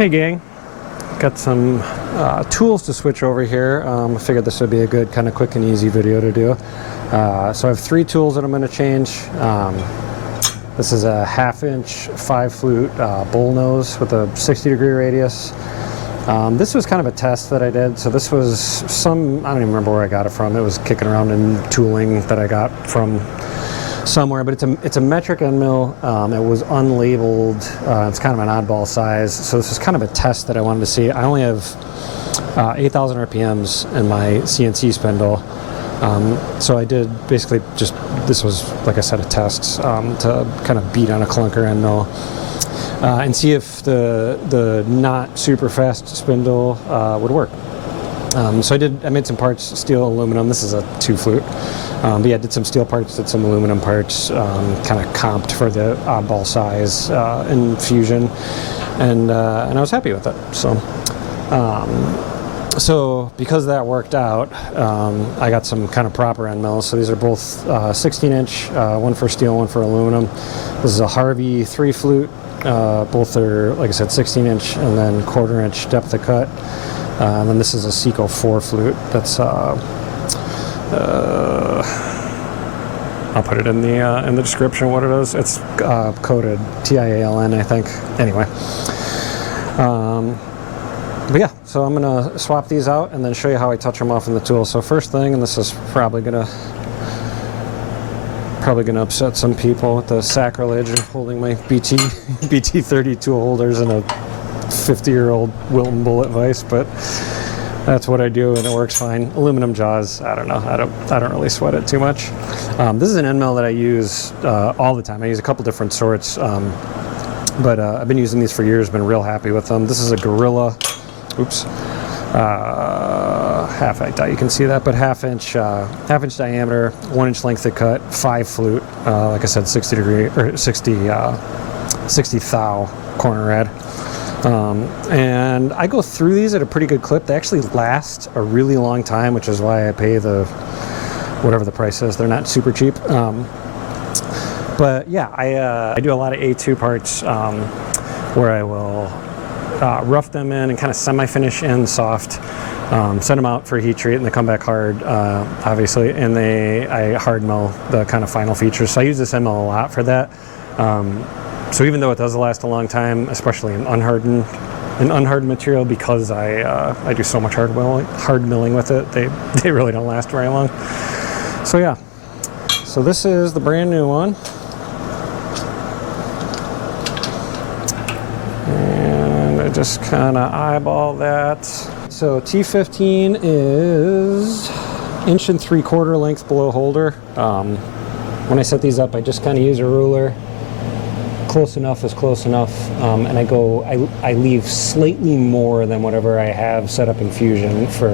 Hey gang, got some tools to switch over here. I figured this would be a good kind of quick and easy video to do. So I have 3 tools that I'm going to change. This is a 1/2 inch 5 flute bull nose with a 60-degree radius. This was kind of a test that I did. So this was I don't even remember where I got it from. It was kicking around in tooling that I got from somewhere, but it's a metric end mill. It was unlabeled. It's kind of an oddball size. So this is kind of a test that I wanted to see. I only have 8,000 RPMs in my CNC spindle. So I did basically this was, like I said, a test to kind of beat on a clunker end mill and see if the not super fast spindle would work. So I made some parts, steel, aluminum. This is a 2 flute. But yeah, did some steel parts, did some aluminum parts, kind of comped for the oddball size in Fusion, and I was happy with it. So because that worked out, I got some kind of proper end mills. So these are both 16-inch, one for steel, one for aluminum. This is a Harvey 3 flute. Both are, like I said, 16-inch and then 1/4 inch depth of cut. And then this is a Seco 4 flute. That's I'll put it in the description what it is. It's coded TIALN, I think. Anyway, but yeah, so I'm gonna swap these out and then show you how I touch them off in the tool. So first thing, and this is probably gonna upset some people with the sacrilege of holding my BT30 tool holders in a 50-year-old Wilton bullet vise, but that's what I do and it works fine. Aluminum jaws, I don't know. I don't really sweat it too much. This is an end mill that I use all the time. I use a couple different sorts, but I've been using these for years, been real happy with them. This is a Gorilla, you can see that, but 1/2 inch diameter, 1 inch length of cut, 5 flute, like I said, 60-degree, or 60 thou corner rad. And I go through these at a pretty good clip. They actually last a really long time, which is why I pay whatever the price is. They're not super cheap. But yeah, I do a lot of A2 parts where I will rough them in and kind of semi-finish in soft, send them out for heat treat, and they come back hard, obviously, and I hard mill the kind of final features. So I use this end mill a lot for that. So even though it does last a long time, especially in unhardened material, because I do so much hard milling with it, they really don't last very long. So yeah, so this is the brand new one, and I just kind of eyeball that. So T15 is 1 3/4 inch length below holder. When I set these up, I just kind of use a ruler. Close enough is close enough, and I leave slightly more than whatever I have set up in Fusion for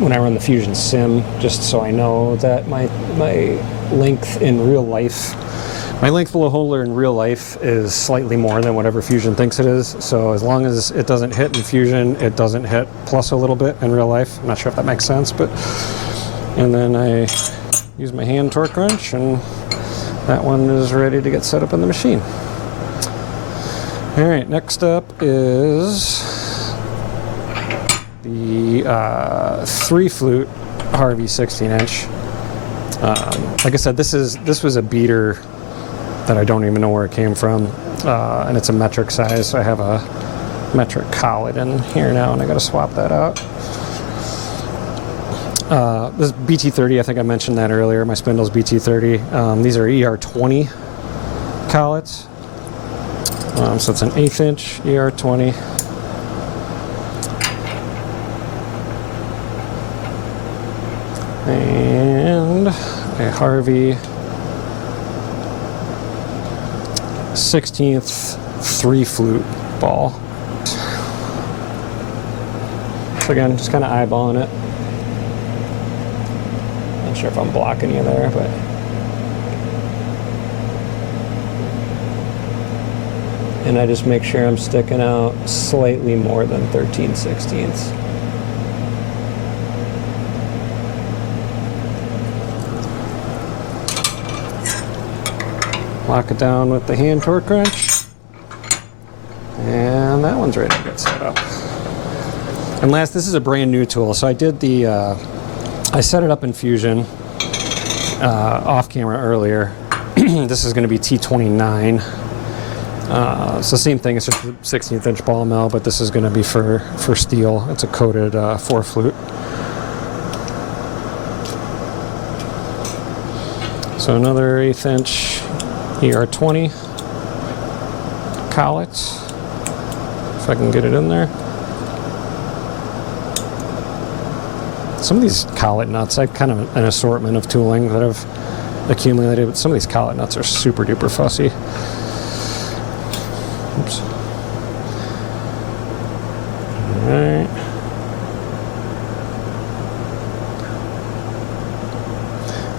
when I run the Fusion sim, just so I know that my length in real life, my length below holder in real life is slightly more than whatever Fusion thinks it is. So as long as it doesn't hit in Fusion, it doesn't hit plus a little bit in real life. I'm not sure if that makes sense, but and then I use my hand torque wrench, and that one is ready to get set up in the machine. All right, next up is the 3 flute Harvey 16-inch. Like I said, this was a beater that I don't even know where it came from, and it's a metric size. So I have a metric collet in here now, and I got to swap that out. This is BT30, I think I mentioned that earlier. My spindle's BT30. These are ER20 collets. So it's an 1/8 inch ER20. And a Harvey 16th 3 flute ball. So again, just kind of eyeballing it. Not sure if I'm blocking you there, but and I just make sure I'm sticking out slightly more than 13/16. Lock it down with the hand torque wrench. that one's ready to get set up. And last, this is a brand new tool. So I did the, I set it up in Fusion off camera earlier. This is going to be T29. So same thing, it's just a 16th inch ball mill, but this is going to be for steel. It's a coated 4 flute. So another 1/8 inch ER20 collet, if I can get it in there. Some of these collet nuts, I have kind of an assortment of tooling that I've accumulated, but some of these collet nuts are super duper fussy. Oops. All right.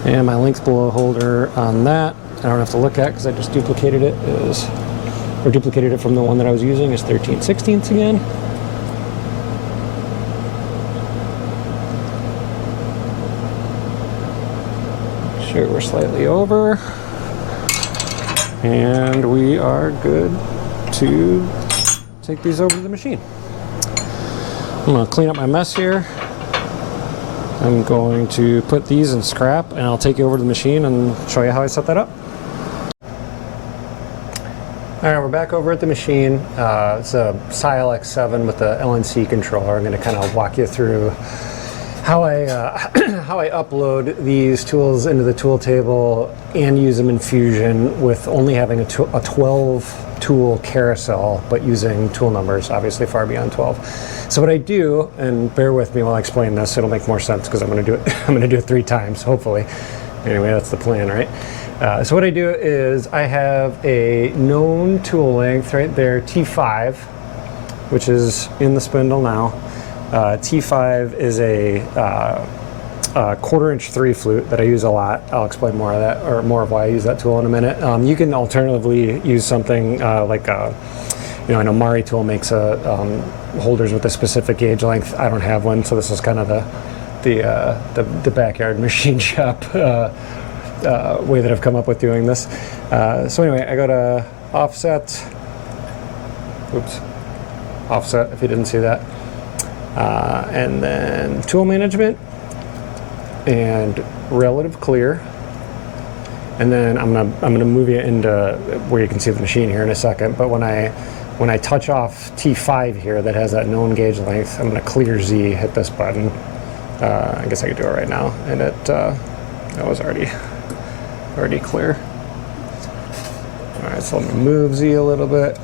And my length blow holder on that, I don't have to look at because I just duplicated it, duplicated it from the one that I was using, is 13/16 again. Sure, we're slightly over. And we are good to take these over to the machine. I'm going to clean up my mess here. I'm going to put these in scrap and I'll take you over to the machine and show you how I set that up. Alright, we're back over at the machine. It's a Syil X7 with the LNC controller. I'm going to kind of walk you through how I how I upload these tools into the tool table and use them in Fusion with only having a 12 tool carousel, but using tool numbers obviously far beyond 12. So what I do, and bear with me while I explain this, it'll make more sense because I'm going to do it. I'm going to do it 3 times, hopefully. Anyway, that's the plan, right? So what I do is I have a known tool length right there, T5, which is in the spindle now. T5 is a 1/4 inch 3 flute that I use a lot. I'll explain more of that, or more of why I use that tool in a minute. You can alternatively use something like I know Mari Tool makes holders with a specific gauge length. I don't have one, so this is kind of the backyard machine shop way that I've come up with doing this. So anyway, I go to offset. Oops, offset. If you didn't see that. And then tool management and relative clear, and then I'm gonna move you into where you can see the machine here in a second. But when I touch off T5 here that has that known gauge length, I'm gonna clear Z, hit this button. I guess I could do it right now, and it that was already clear. All right, so let me move Z a little bit.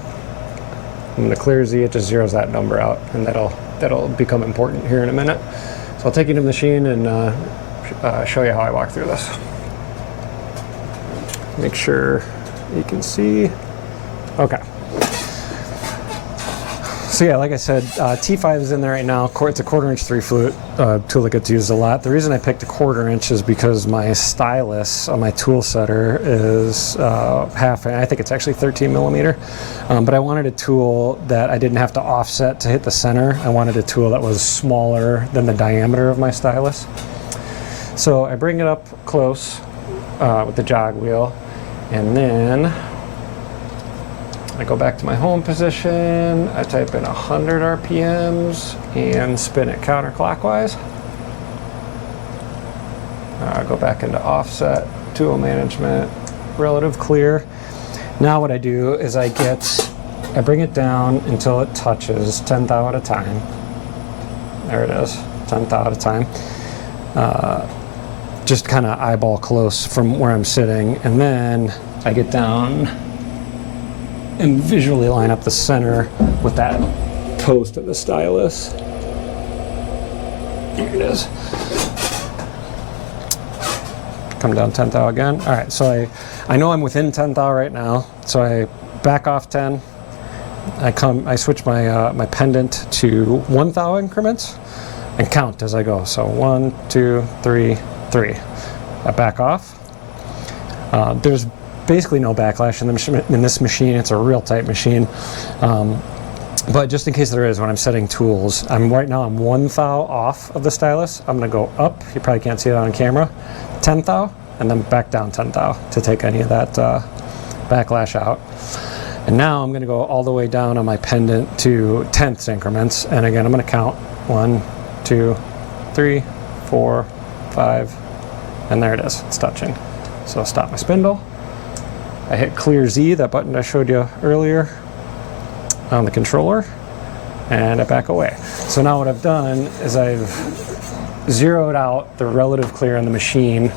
I'm gonna clear Z, it just zeroes that number out, and that'll become important here in a minute. So I'll take you to the machine and show you how I walk through this. Make sure you can see. Okay. So yeah, like I said, T5 is in there right now. It's a 1/4 inch 3 flute tool that gets used a lot. The reason I picked a 1/4 inch is because my stylus on my tool setter is half, I think it's actually 13 millimeter. But I wanted a tool that I didn't have to offset to hit the center. I wanted a tool that was smaller than the diameter of my stylus. So I bring it up close with the jog wheel, and then I go back to my home position, I type in 100 RPMs and spin it counterclockwise. Go back into offset, tool management, relative clear. Now what I do is I bring it down until it touches 10th thou at a time. There it is, 10th thou at a time. Just kind of eyeball close from where I'm sitting, and then I get down and visually line up the center with that post of the stylus. Here it is. Come down 10th thou again. All right, so I know I'm within 10th thou right now, so I back off 10. I switch my pendant to 1 thou increments and count as I go. So 1, 2, 3, 3. I back off. There's basically no backlash in this machine. It's a real tight machine. But just in case there is, when I'm setting tools, right now I'm 1 thou off of the stylus. I'm gonna go up, you probably can't see it on camera, 10th thou, and then back down 10th thou to take any of that backlash out. And now I'm going to go all the way down on my pendant to 10th increments. And again, I'm going to count 1, 2, 3, 4, 5, and there it is. It's touching. So I'll stop my spindle. I hit clear Z, that button I showed you earlier on the controller, and I back away. So now what I've done is I've zeroed out the relative clear on the machine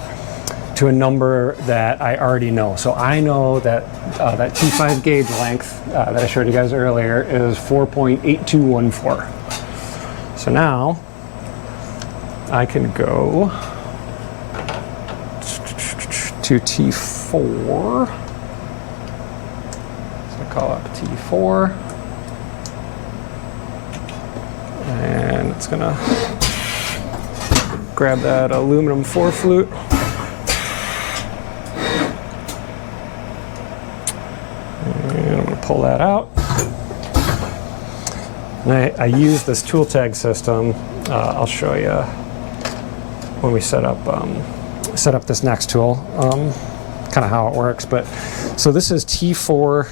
to a number that I already know. So I know that that T5 gauge length that I showed you guys earlier is 4.8214. So now I can go to T4. So I call up T4. And it's gonna grab that aluminum 4 flute. And I'm gonna pull that out. And I use this tool tag system. I'll show you when we set up this next tool, kind of how it works. But so this is T4.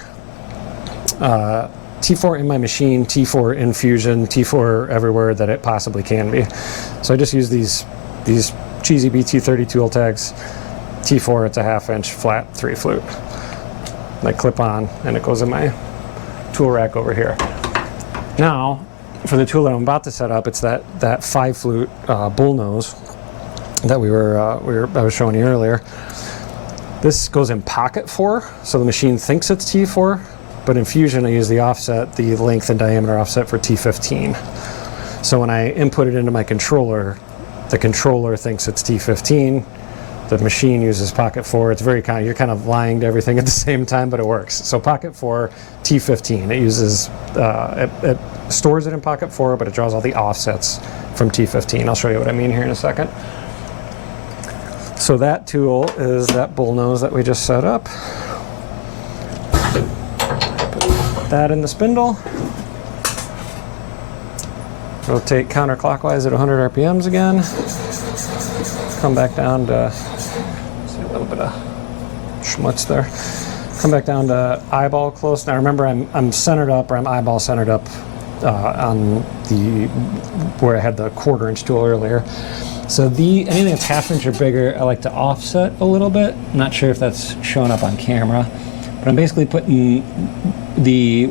T4 in my machine, T4 in Fusion, T4 everywhere that it possibly can be. So I just use these cheesy BT30 tool tags. T4, it's a 1/2 inch flat 3 flute. They clip on and it goes in my tool rack over here. Now, for the tool that I'm about to set up, it's that 5 flute bull nose that I was showing you earlier. This goes in pocket 4, so the machine thinks it's T4. But in Fusion, I use the offset, the length and diameter offset for T15. So when I input it into my controller, the controller thinks it's T15. The machine uses pocket 4. It's very you're kind of lying to everything at the same time, but it works. So pocket 4, T15. It uses, it stores it in pocket 4, but it draws all the offsets from T15. I'll show you what I mean here in a second. So that tool is that bull nose that we just set up. That in the spindle. Rotate counterclockwise at 100 RPMs again. Come back down to, see a little bit of schmutz there. Come back down to eyeball close. Now remember, I'm centered up, or I'm eyeball centered up on the where I had the 1/4 inch tool earlier. So anything that's 1/2 inch or bigger, I like to offset a little bit. I'm not sure if that's showing up on camera, but I'm basically putting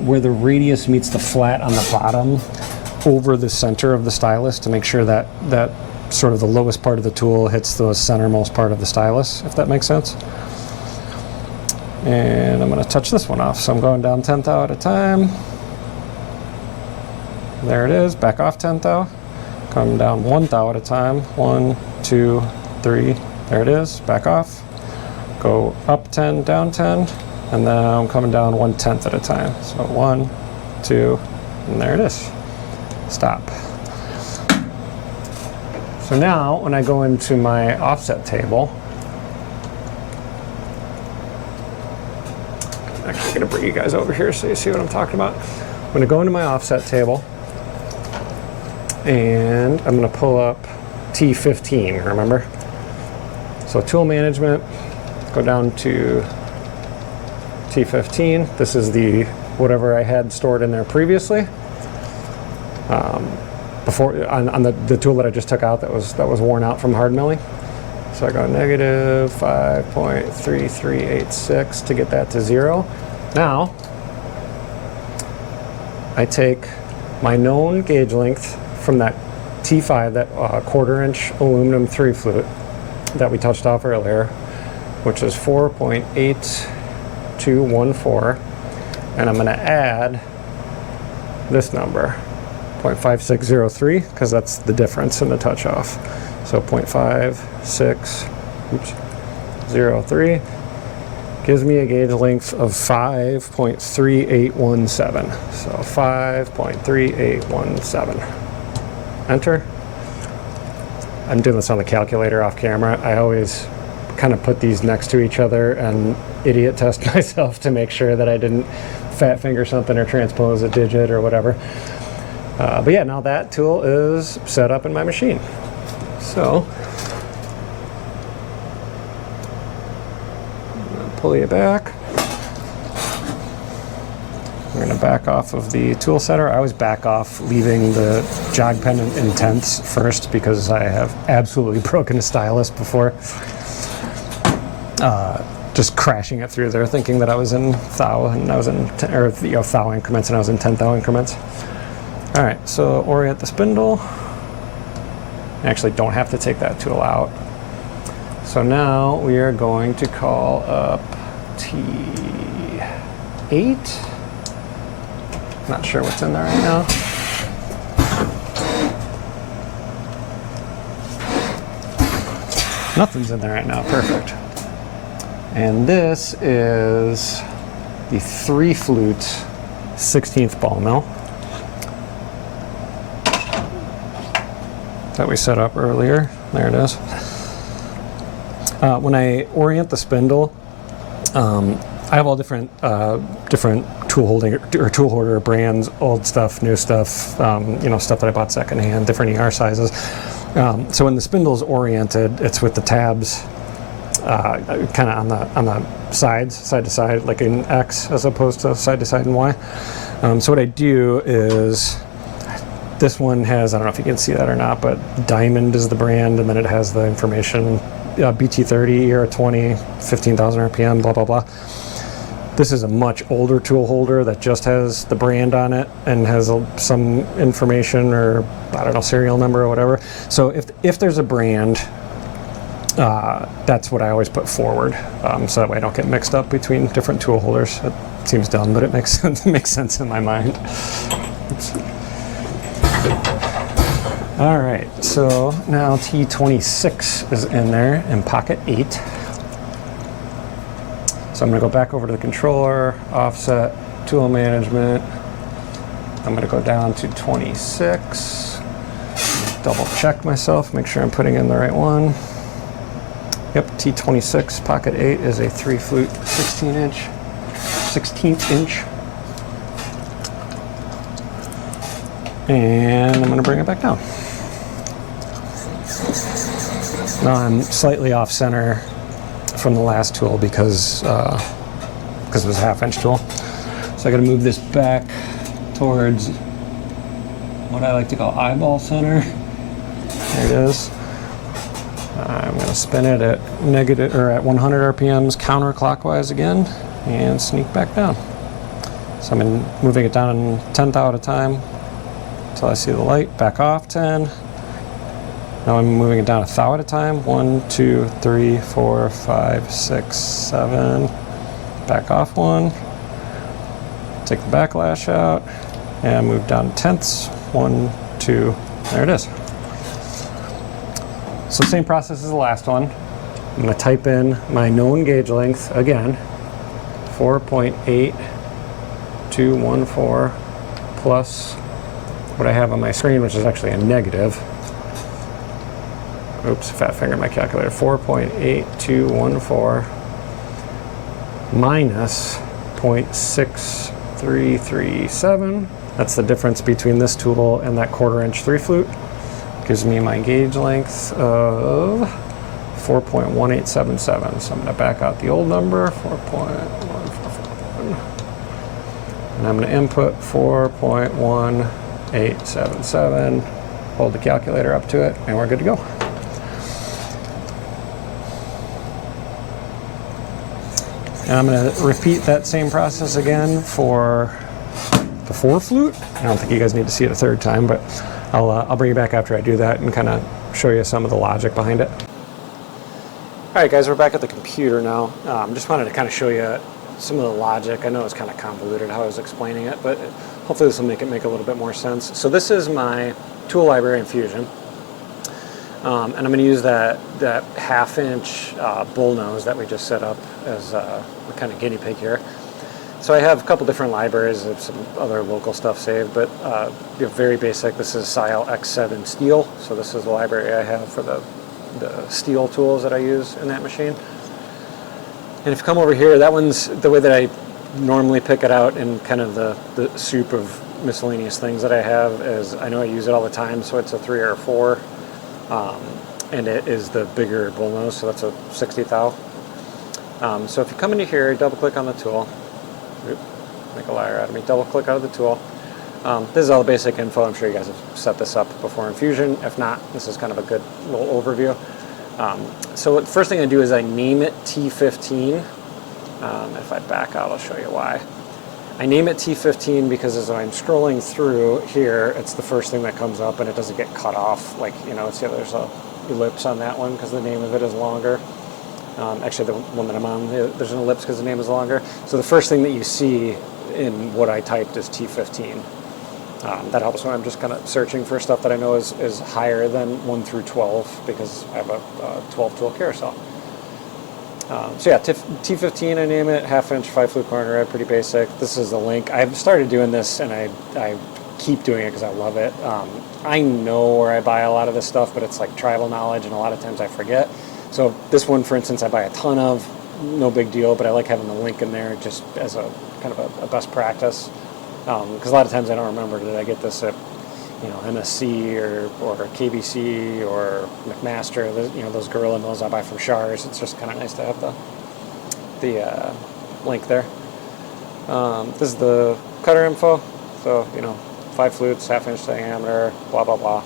where the radius meets the flat on the bottom over the center of the stylus to make sure that sort of the lowest part of the tool hits the centermost part of the stylus, if that makes sense. And I'm going to touch this one off. So I'm going down 10th thou at a time. There it is, back off 10th thou. Come down 1 thou at a time. 1, 2, 3, there it is, back off. Go up 10, down 10. And then I'm coming down 1/10 at a time. So 1, 2, and there it is. Stop. So now when I go into my offset table, I'm actually going to bring you guys over here so you see what I'm talking about. I'm going to go into my offset table and I'm going to pull up T15, remember? So tool management, go down to T15. This is whatever I had stored in there previously. Before on the tool that I just took out that was worn out from hard milling. So I go negative 5.3386 to get that to 0. Now I take my known gauge length from that T5, that 1/4 inch aluminum 3 flute that we touched off earlier, which is 4.8214, and I'm going to add this number, 0.5603, because that's the difference in the touch off. So 0.5603 gives me a gauge length of 5.3817. So 5.3817. Enter. I'm doing this on the calculator off camera. I always kind of put these next to each other and idiot test myself to make sure that I didn't fat finger something or transpose a digit or whatever. But yeah, now that tool is set up in my machine. So I'm gonna pull you back. going to back off of the tool setter. I always back off leaving the jog pen in tenths first because I have absolutely broken a stylus before. Just crashing it through there, thinking that I was in thou and I was in thou increments and I was in 10 thou increments. All right, so orient the spindle. I actually don't have to take that tool out. So now we are going to call up T8. Not sure what's in there right now. Nothing's in there right now, perfect. And this is the 3-flute 16th ball mill that we set up earlier. There it is. When I orient the spindle, I have all different tool holder brands, old stuff, new stuff, stuff that I bought secondhand, different ER sizes. So when the spindle is oriented, it's with the tabs kind of on the sides, side to side, like in X, as opposed to side to side in Y. So what I do is, this one has, I don't know if you can see that or not, but Diamond is the brand, and then it has the information, BT30, ER 20, 15,000 RPM, blah, blah, blah. This is a much older tool holder that just has the brand on it and has some information, or I don't know, serial number or whatever. So if there's a brand, that's what I always put forward, so that way I don't get mixed up between different tool holders. It seems dumb, but it makes sense. It makes sense in my mind. Oops. All right, so now T26 is in there in pocket 8. So I'm going to go back over to the controller, offset, tool management. I'm going to go down to 26. Double check myself, make sure I'm putting in the right one. Yep, T26 pocket 8 is a 3-flute 16th inch. And I'm going to bring it back down. Now I'm slightly off center from the last tool because it was a 1/2-inch tool. So I got to move this back towards what I like to call eyeball center. There it is. I'm going to spin it at at 100 RPMs counterclockwise again and sneak back down. So I'm moving it down in 10th thou at a time until I see the light. Back off 10. Now I'm moving it down a thou at a time. 1, 2, 3, 4, 5, 6, 7. Back off 1. Take the backlash out and move down to tenths. 1, 2. There it is. So same process as the last one. I'm going to type in my known gauge length again, 4.8214 plus what I have on my screen, which is actually a negative. Oops, fat finger my calculator. 4.8214 minus 0.6337. That's the difference between this tool and that 1/4-inch 3-flute. Gives me my gauge length of 4.1877. So I'm going to back out the old number, 4.1441. And I'm going to input 4.1877. Hold the calculator up to it, and we're good to go. And I'm going to repeat that same process again for the 4-flute. I don't think you guys need to see it a third time, but I'll bring you back after I do that and kind of show you some of the logic behind it. All right, guys, we're back at the computer now. Just wanted to kind of show you some of the logic. I know it's kind of convoluted how I was explaining it, but hopefully this will make it make a little bit more sense. So this is my tool library in Fusion. And I'm going to use that 1/2-inch bull nose that we just set up as a kind of guinea pig here. So I have a couple different libraries of some other local stuff saved, but very basic. This is Syil X7 steel. So this is the library I have for the steel tools that I use in that machine. And if you come over here, that one's the way that I normally pick it out in kind of the soup of miscellaneous things that I have is I know I use it all the time, so it's a 3 or a 4. And it is the bigger bull nose, so that's a 60 thou. So if you come into here, double click on the tool. make a liar out of me. Double click out of the tool. This is all the basic info. I'm sure you guys have set this up before in Fusion. If not, this is kind of a good little overview. So the first thing I do is I name it T15. If I back out, I'll show you why. I name it T15 because as I'm scrolling through here, it's the first thing that comes up and it doesn't get cut off. Like, you know, see, there's a ellipse on that one because the name of it is longer. Actually, the one that I'm on, there's an ellipse because the name is longer. So the first thing that you see in what I typed is T15. That helps when I'm just kind of searching for stuff that I know is higher than 1 through 12 because I have a 12 tool carousel. So yeah, T15 I name it, 1/2 inch, 5 flute corner red, pretty basic. This is the link. I've started doing this and I keep doing it because I love it. I know where I buy a lot of this stuff, but it's like tribal knowledge and a lot of times I forget. So this one, for instance, I buy a ton of, no big deal, but I like having the link in there just as a kind of a best practice. Because a lot of times I don't remember, did I get this at, you know, MSC or KBC or McMaster, you know, those Gorilla mills I buy from Shars. It's just kind of nice to have the link there. This is the cutter info. So, you know, 5 flutes, 1/2 inch diameter, blah, blah, blah.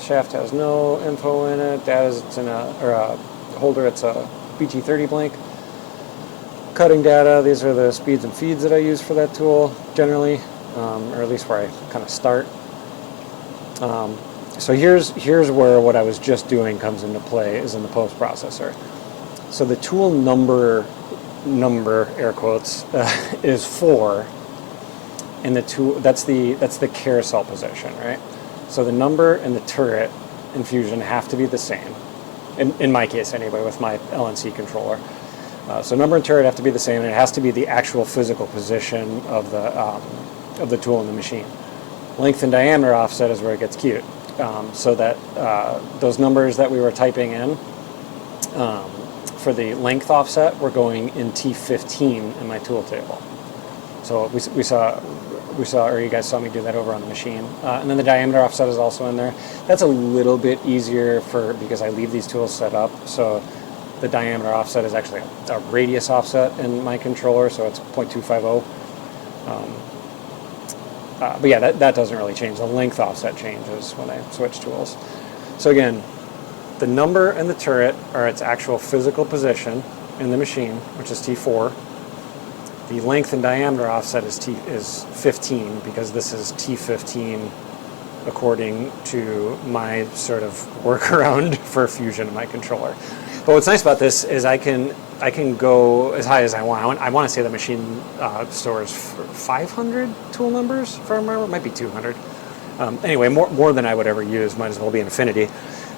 Shaft has no info in it. That is, it's in a holder, it's a BT30 blank. Cutting data, these are the speeds and feeds that I use for that tool generally, or at least where I kind of start. So here's where what I was just doing comes into play, is in the post processor. So the tool number air quotes is 4, and the tool that's the carousel position, right? So the number and the turret in Fusion have to be the same, in my case anyway, with my LNC controller. So number and turret have to be the same, and it has to be the actual physical position of the tool in the machine. Length and diameter offset is where it gets cute. So that those numbers that we were typing in for the length offset were going in T15 in my tool table. So we saw, or you guys saw me do that over on the machine. And then the diameter offset is also in there. That's a little bit easier because I leave these tools set up. So the diameter offset is actually a radius offset in my controller, so it's 0.250. But yeah, that doesn't really change. The length offset changes when I switch tools. So again, the number and the turret are its actual physical position in the machine, which is T4. The length and diameter offset is 15 because this is T15 according to my sort of workaround for Fusion in my controller. But what's nice about this is I can go as high as I want. I want to say the machine stores 500 tool numbers, if I remember. It might be 200. Anyway, more than I would ever use. Might as well be infinity.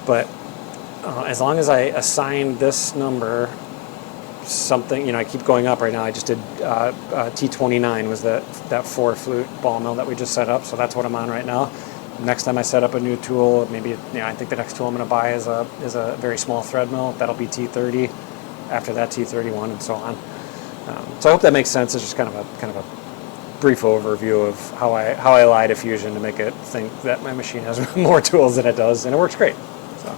But as long as I assign this number something, you know, I keep going up right now. I just did T29 was that 4 flute ball mill that we just set up. So that's what I'm on right now. Next time I set up a new tool, maybe, you know, I think the next tool I'm going to buy is a very small thread mill. That'll be T30. After that, T31, and so on. So I hope that makes sense. It's just kind of a brief overview of how I lie to Fusion to make it think that my machine has more tools than it does, and it works great. So.